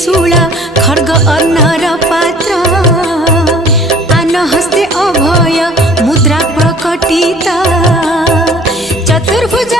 त्रिशूल खड्ग अन्नर पात्र आन हस्ते अभय मुद्रा प्रकटित चतुर्भुज